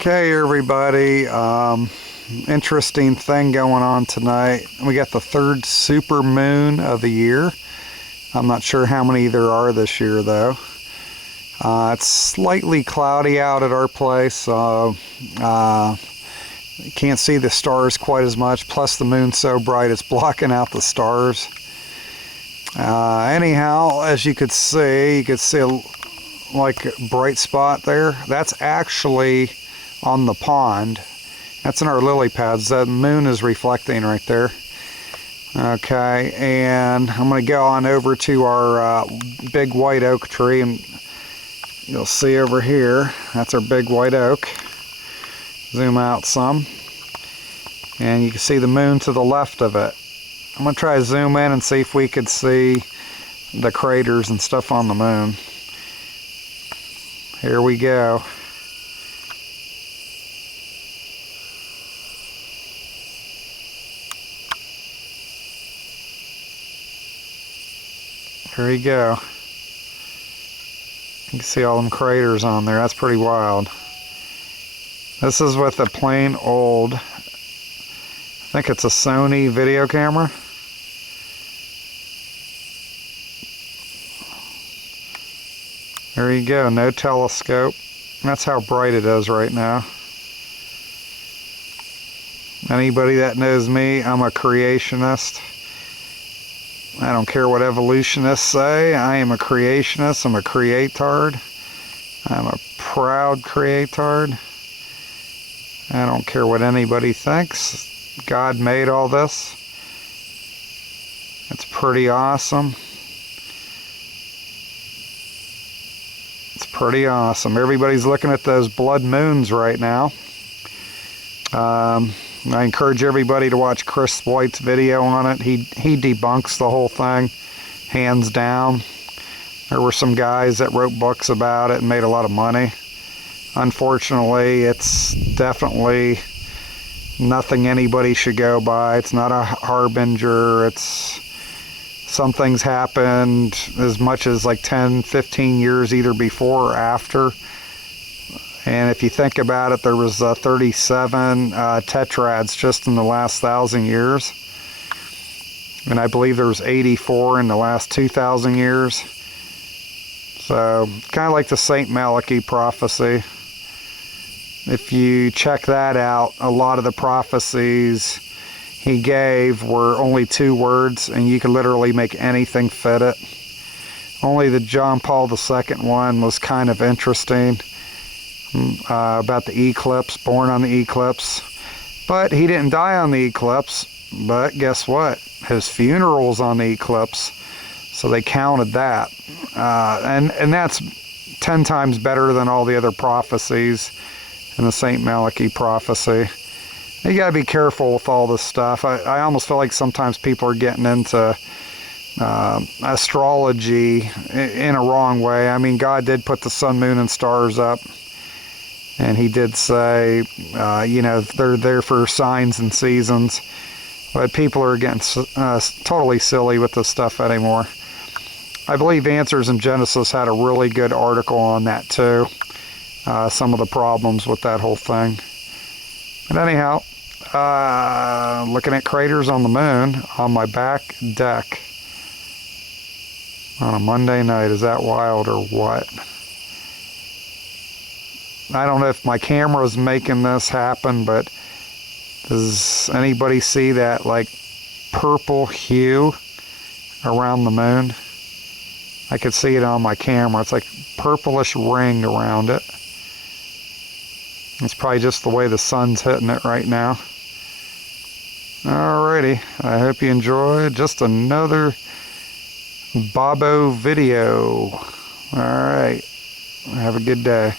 Okay, everybody, interesting thing going on tonight. We got the third super moon of the year. I'm not sure how many there are this year, though. It's slightly cloudy out at our place, so you can't see the stars quite as much, plus the moon's so bright it's blocking out the stars. Anyhow, as you could see like a bright spot there. That's actually on the pond. That's in our lily pads. The moon is reflecting right there. Okay, and I'm going to go on over to our big white oak tree, and you'll see over here, that's our big white oak. Zoom out some, and you can see the moon to the left of it. I'm going to try to zoom in and see if we could see the craters and stuff on the moon. Here we go. Here you go. You can see all them craters on there. That's pretty wild. This is with a plain old, I think it's a Sony video camera. There you go, no telescope. That's how bright it is right now. Anybody that knows me, I'm a creationist. I don't care what evolutionists say. I am a creationist. I'm a creatard. I'm a proud creatard. I don't care what anybody thinks. God made all this. It's pretty awesome. It's pretty awesome. Everybody's looking at those blood moons right now. I encourage everybody to watch Chris White's video on it. He debunks the whole thing, hands down. There were some guys that wrote books about it and made a lot of money. Unfortunately, it's definitely nothing anybody should go by. It's not a harbinger. Some things happened as much as like 10, 15 years either before or after. And if you think about it, there was 37 tetrads just in the last 1,000 years. And I believe there was 84 in the last 2,000 years. So, kind of like the St. Malachy prophecy. If you check that out, a lot of the prophecies he gave were only 2 words, and you could literally make anything fit it. Only the John Paul II one was kind of interesting. About the eclipse, born on the eclipse. But he didn't die on the eclipse. But guess what? His funeral's on the eclipse. So they counted that. And that's 10 times better than all the other prophecies in the St. Malachy prophecy. You gotta be careful with all this stuff. I almost feel like sometimes people are getting into astrology in a wrong way. I mean, God did put the sun, moon, and stars up. And he did say, you know, they're there for signs and seasons. But people are getting totally silly with this stuff anymore. I believe Answers in Genesis had a really good article on that too. Some of the problems with that whole thing. But anyhow, looking at craters on the moon on my back deck on a Monday night. Is that wild or what? I don't know if my camera's making this happen, but does anybody see that like purple hue around the moon? I could see it on my camera. It's like purplish ring around it. It's probably just the way the sun's hitting it right now. Alrighty, I hope you enjoyed just another Bobo video. Alright, have a good day.